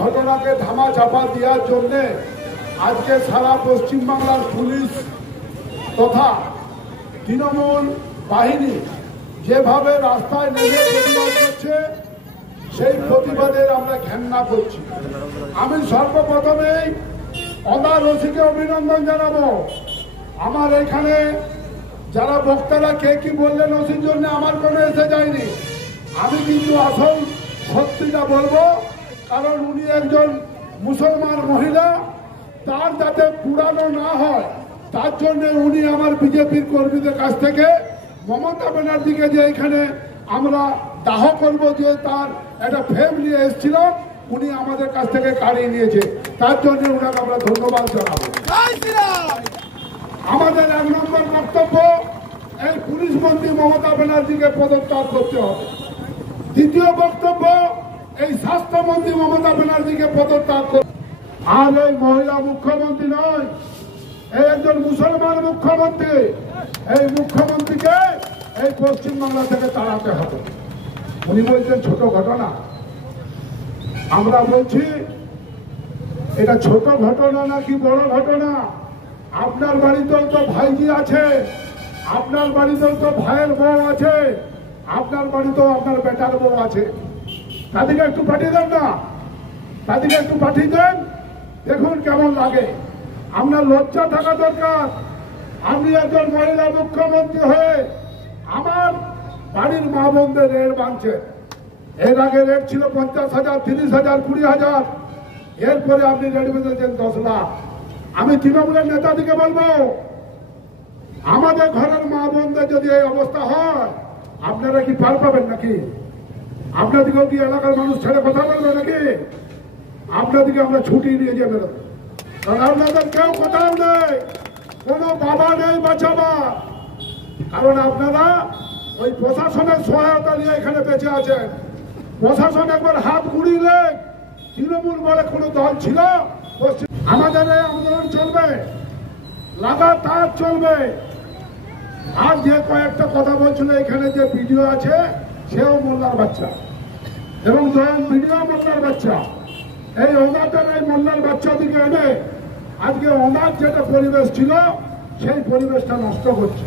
ঘটনাকে ধামা চাপা দেওয়ার জন্য আজকে সারা পশ্চিমবাংলার পুলিশ তথা তৃণমূল বাহিনী যেভাবে রাস্তায় নেমে প্রতিবাদ করছে, সেই প্রতিবাদের আমরা ঘেন্না করছি। আমি সর্বপ্রথমেই অনার ওসিকে অভিনন্দন জানাবো। আমার এখানে যারা বক্তারা কে কি বললেন ওসির জন্য আমার কোনো এসে যায়নি। আমি কিন্তু আসল সত্যিটা বলবো, কারণ উনি একজন মুসলমান মহিলা, তার যাতে পুরানো না হয় তার জন্য উনি আমার বিজেপির কর্মীদের কাছ থেকে মমতা ব্যানার্জিকে যে এখানে আমরা দাহ করব, যে তার একটা ফেম নিয়ে এসেছিল, উনি আমাদের কাছ থেকে কাড়িয়ে নিয়েছে, তার জন্য ওনাকে আমরা ধন্যবাদ জানাবো। আমাদের 1 নম্বর বক্তব্য, এই পুলিশ মন্ত্রী মমতা ব্যানার্জিকে পদত্যাগ করতে হবে। দ্বিতীয় বক্তব্য, এই স্বাস্থ্যমন্ত্রী মমতা ব্যানার্জিকে পদত্যাগ করতে। আর এই মহিলা মুখ্যমন্ত্রী নয়, এই একজন মুসলমান মুখ্যমন্ত্রী। এই মুখ্যমন্ত্রীকে এই পশ্চিমবাংলা থেকে তাড়াতে হবে। উনি বলছেন ছোট ঘটনা, আমরা বলছি এটা ছোট ঘটনা নাকি বড় ঘটনা? আপনার বাড়িতেও তো ভাইজি আছে, আপনার বাড়িতেও তো ভাইয়ের বউ আছে, আপনার বাড়িতেও আপনার বেটার বউ আছে। তাদেরকে একটু পাঠিয়ে দেন না, তাদেরকে একটু পাঠিয়ে দেন, দেখুন কেমন লাগে। আপনার লজ্জা থাকা দরকার। আপনি একজন মহিলা মুখ্যমন্ত্রী হয়ে আমার বাড়ির মা বোনদের রেট বাঁধছেন। এর আগে রেট ছিল 50,000, 30,000, 20,000, এরপরে আপনি রেট বেঁধেছেন 10 লাখ। আমি তৃণমূলের নেতাদিকে বলবো, আমাদের ঘরের মা বোনদের যদি এই অবস্থা হয়, আপনারা কি পার পাবেন নাকি? আপনাদেরকেও কি এলাকার মানুষ ছেড়ে কথা বলবে নাকি? আপনাদেরকে আমরা ছুটি নিয়ে যাবে, কারণ আপনাদের কেউ কোথাও নেই, কোনো বাবা নেই বাঁচাবার। কারণ আপনারা ওই প্রশাসনের সহায়তা নিয়ে এখানে বেঁচে আছেন। প্রশাসন একবার হাত ঘুরিয়ে, তৃণমূল বলে কোনো দল ছিল, আমাদের এই আন্দোলন চলবে, লাগাতার চলবে। আর যে কয়েকটা কথা বলছিল এখানে, যে ভিডিও আছে সেও মোল্লার বাচ্চা, এবং জয়েন্ট ভিডিও মোল্লার বাচ্চা। এই ওনাদের এই মোল্লার বাচ্চা দিকে এনে আজকে ওনার যেটা পরিবেশ ছিল সেই পরিবেশটা নষ্ট করছে।